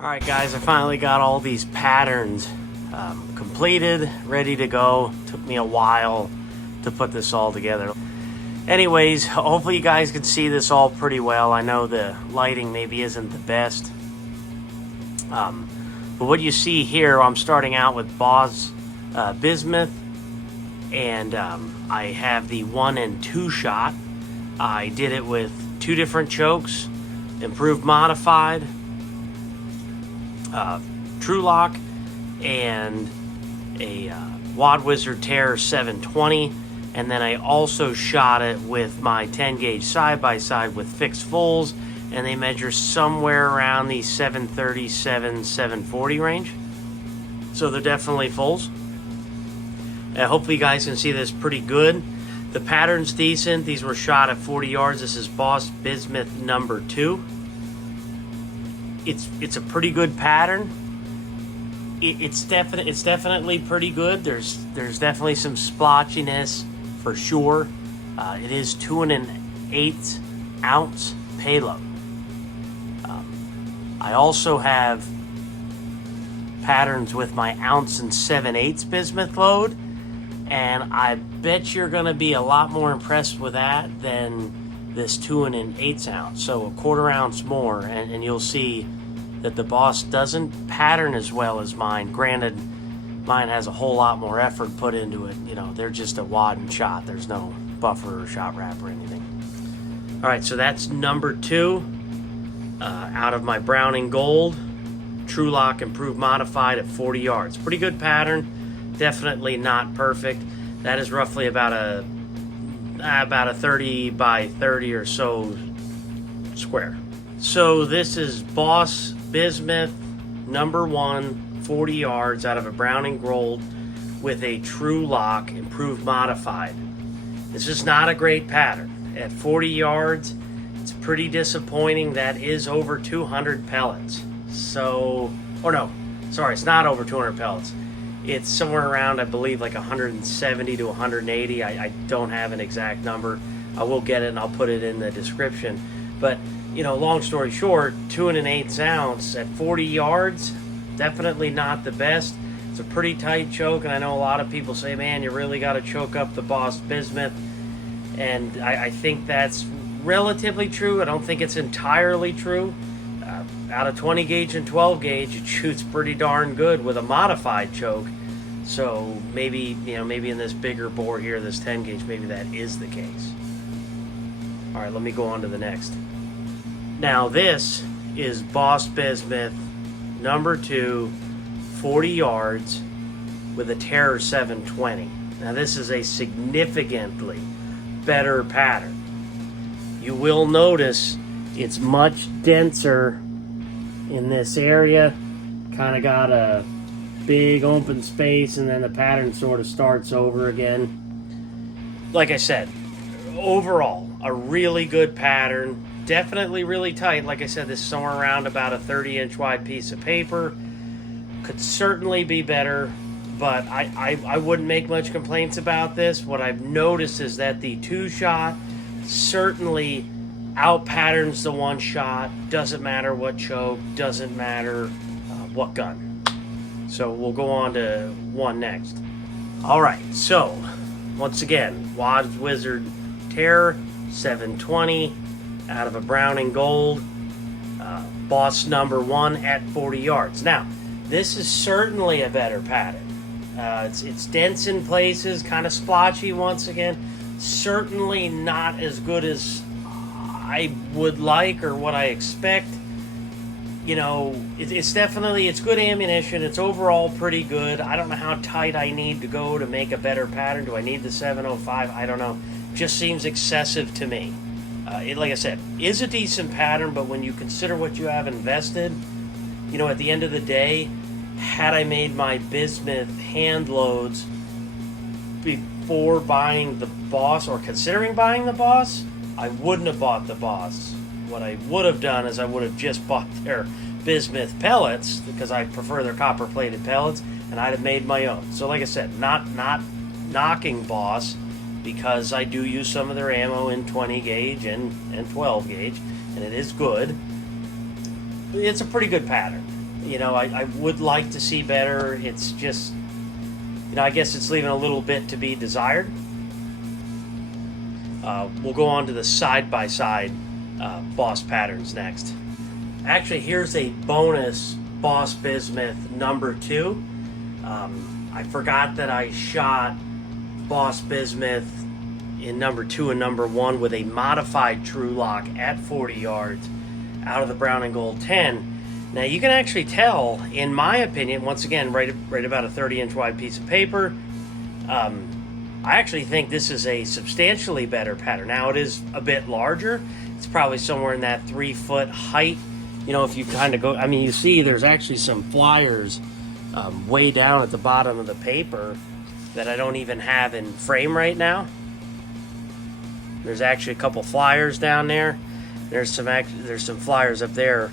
Alright guys, I finally got all these patterns completed, ready to go. Took me a while to put this all together. Anyways, hopefully you guys can see this all pretty well. I know the lighting maybe isn't the best. But what you see here, I'm starting out with Bismuth, and I have the 1 and 2 shot. I did it with 2 different chokes, improved modified, TruLock, and a Wad Wizard Terror 720, and then I also shot it with my 10 gauge side by side with fixed fulls, and they measure somewhere around the 737, 740 range. So they're definitely fulls. Hopefully you guys can see this pretty good. The pattern's decent. These were shot at 40 yards. This is Bismuth number 2. It's a pretty good pattern. It's definitely pretty good. There's definitely some splotchiness for sure. It is 2 1/8 ounce payload. I also have patterns with my 1 7/8 bismuth load, and I bet you're going to be a lot more impressed with that than this 2 1/8 ounce. So a 1/4 ounce more, and you'll see that the Boss doesn't pattern as well as mine. Granted, mine has a whole lot more effort put into it. You know, they're just a wad and shot. There's no buffer or shot wrap or anything. All right, so that's number 2 out of my Browning Gold. TruLock improved modified at 40 yards. Pretty good pattern. Definitely not perfect. That is roughly about a 30 by 30 or so square. So this is Boss Bismuth number 1, 40 yards out of a Browning Gold with a TruLock improved modified. This is not a great pattern. At 40 yards, it's pretty disappointing. That is over 200 pellets. So, or no, sorry, it's not over 200 pellets. It's somewhere around, I believe, like 170 to 180. I don't have an exact number. I will get it and I'll put it in the description. But, you know, long story short, 2 1/8 ounce at 40 yards, definitely not the best. It's a pretty tight choke, and I know a lot of people say, man, you really got to choke up the Boss Bismuth. And I think that's relatively true. I don't think it's entirely true. Out of 20 gauge and 12 gauge, it shoots pretty darn good with a modified choke. So maybe, you know, maybe in this bigger bore here, this 10 gauge, maybe that is the case. All right, let me go on to the next. Now this is Boss Bismuth number 2, 40 yards with a Terror 720. Now this is a significantly better pattern. You will notice it's much denser in this area. Kind of got a big open space, and then the pattern sort of starts over again. Like I said, overall, a really good pattern. Definitely really tight. Like I said, this is somewhere around about a 30-inch wide piece of paper. Could certainly be better, but I wouldn't make much complaints about this. What I've noticed is that the 2-shot certainly out patterns the 1-shot. Doesn't matter what choke, doesn't matter what gun. So we'll go on to one next. All right, so once again, Wad Wizard Terror 720 out of a Browning Gold, Boss number 1 at 40 yards. Now, this is certainly a better pattern. It's dense in places, kind of splotchy once again. Certainly not as good as I would like or what I expect. You know, it's good ammunition. It's overall pretty good. I don't know how tight I need to go to make a better pattern. Do I need the 705? I don't know. Just seems excessive to me. Like I said, is a decent pattern, but when you consider what you have invested, you know, at the end of the day, had I made my Bismuth hand loads before buying the Boss or considering buying the Boss, I wouldn't have bought the Boss. What I would have done is I would have just bought their Bismuth pellets because I prefer their copper-plated pellets, and I'd have made my own. So like I said, not knocking Boss, because I do use some of their ammo in 20 gauge and 12 gauge, and it is good. It's a pretty good pattern. You know, I would like to see better. It's just, you know, I guess it's leaving a little bit to be desired. We'll go on to the side-by-side Boss patterns next. Actually, here's a bonus Boss Bismuth number 2. I forgot that I shot Boss Bismuth in number 2 and number 1 with a modified TruLock at 40 yards out of the brown and gold 10. Now you can actually tell, in my opinion, once again, right about a 30-inch wide piece of paper, I actually think this is a substantially better pattern. Now it is a bit larger. It's probably somewhere in that 3-foot height. You know, if you kind of go, I mean, you see there's actually some flyers way down at the bottom of the paper that I don't even have in frame right now. There's actually a couple flyers down there. There's some flyers up there.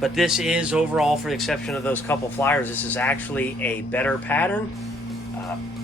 But this is, overall, for the exception of those couple flyers, this is actually a better pattern.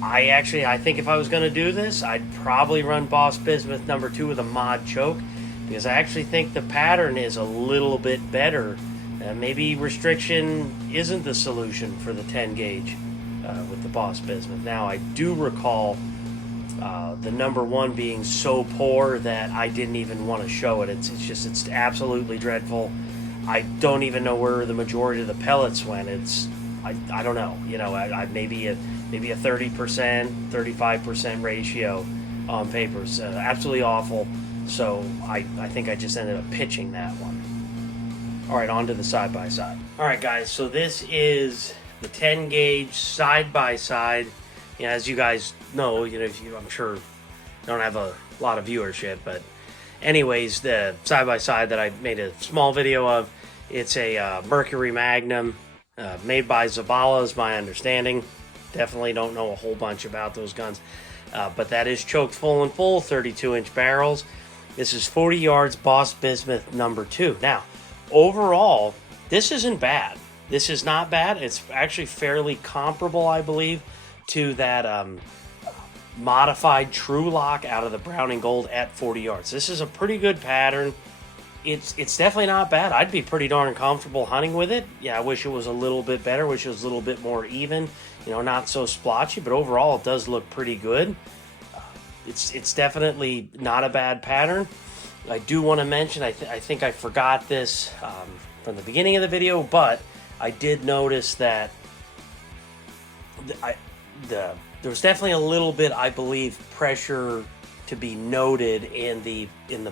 I think if I was going to do this, I'd probably run Boss Bismuth number 2 with a mod choke, because I actually think the pattern is a little bit better. Maybe restriction isn't the solution for the 10 gauge with the Boss Bismuth. Now, I do recall the number 1 being so poor that I didn't even want to show it. It's absolutely dreadful. I don't even know where the majority of the pellets went. I don't know. You know, maybe a 30%, 35% ratio on papers. Absolutely awful. So I think I just ended up pitching that one. All right, on to the side-by-side. All right, guys, so this is the 10 gauge side-by-side. You know, as you guys know, you know, I'm sure don't have a lot of viewership, but anyways, the side-by-side that I made a small video of, it's a Mercury Magnum, made by Zabala, is my understanding. Definitely don't know a whole bunch about those guns, but that is choked full and full, 32-inch barrels. This is 40 yards Boss Bismuth number 2. Now, overall, this isn't bad. This is not bad. It's actually fairly comparable, I believe, to that modified TruLock out of the brown and gold at 40 yards. This is a pretty good pattern. It's definitely not bad. I'd be pretty darn comfortable hunting with it. Yeah, I wish it was a little bit better. Wish it was a little bit more even. You know, not so splotchy, but overall it does look pretty good. It's definitely not a bad pattern. I do want to mention, I think I forgot this from the beginning of the video, but I did notice that there was definitely a little bit, I believe, pressure to be noted in the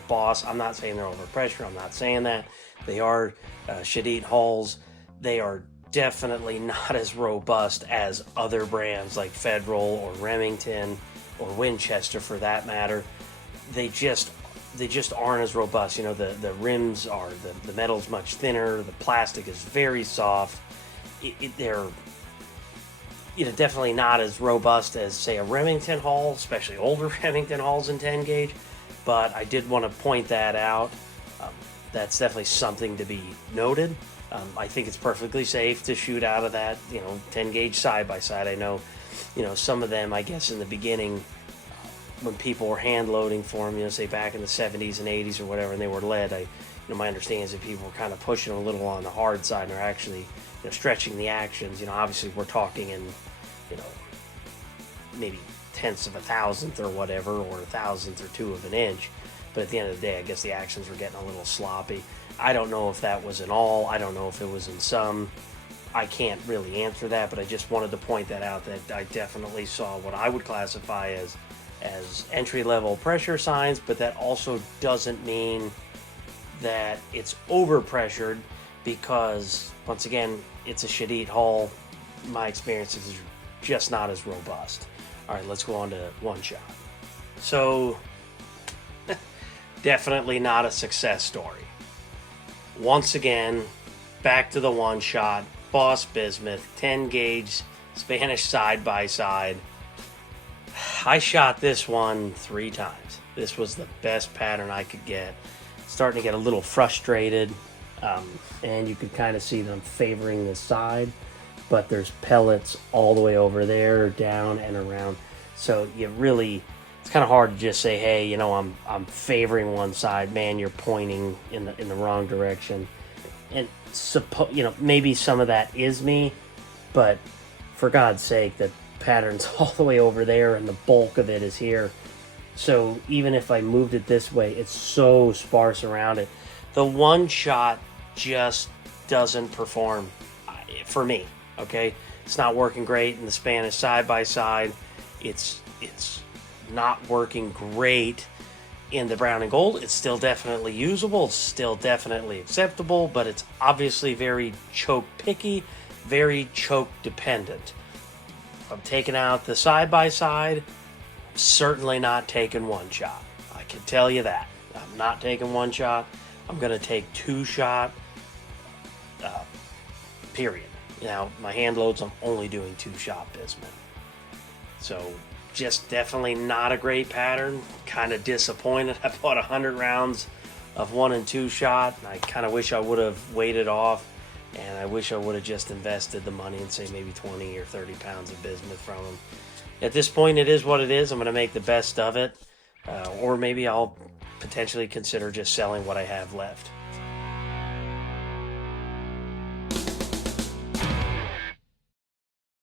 Boss. I'm not saying they're overpressure. I'm not saying that. They are Shadid hulls. They are definitely not as robust as other brands like Federal or Remington or Winchester, for that matter. They just aren't as robust. You know, the rims are, the metal's much thinner. The plastic is very soft. They're, you know, definitely not as robust as, say, a Remington hull, especially older Remington hulls in 10 gauge. But I did want to point that out. That's definitely something to be noted. I think it's perfectly safe to shoot out of that, you know, 10 gauge side by side. I know, you know, some of them, I guess, in the beginning, when people were hand loading for them, you know, say back in the 70s and 80s or whatever, and they were lead, you know, my understanding is that people were kind of pushing a little on the hard side and are actually, you know, stretching the actions. You know, obviously we're talking in, you know, maybe tenths of a thousandth or whatever, or a thousandth or two of an inch. But at the end of the day, I guess the actions were getting a little sloppy. I don't know if that was in all. I don't know if it was in some. I can't really answer that, but I just wanted to point that out, that I definitely saw what I would classify as entry-level pressure signs, but that also doesn't mean that it's overpressured, because, once again, it's a Shadid hull. My experience is just not as robust. All right, let's go on to one shot. So, definitely not a success story. Once again, back to the one shot, Boss Bismuth, 10 gauge, Spanish side-by-side. I shot this one 3 times. This was the best pattern I could get. Starting to get a little frustrated, and you could kind of see them favoring this side, but there's pellets all the way over there, down and around. So you really, it's kind of hard to just say, hey, you know, I'm favoring one side. Man, you're pointing in the wrong direction. And maybe some of that is me, but for God's sake, the pattern's all the way over there and the bulk of it is here. So even if I moved it this way, it's so sparse around it. The one shot just doesn't perform for me, okay? It's not working great, and the span is side by side. It's not working great in the brown and gold. It's still definitely usable. It's still definitely acceptable, but it's obviously very choke picky, very choke dependent. I'm taking out the side by side. Certainly not taking one shot. I can tell you that. I'm not taking one shot. I'm going to take two shot, period. Now, my hand loads, I'm only doing two shot bismuth. So, just definitely not a great pattern. Kind of disappointed. I bought 100 rounds of 1 and 2 shot. And I kind of wish I would have waited off. And I wish I would have just invested the money and say maybe 20 or 30 pounds of bismuth from them. At this point, it is what it is. I'm going to make the best of it. Or maybe I'll potentially consider just selling what I have left.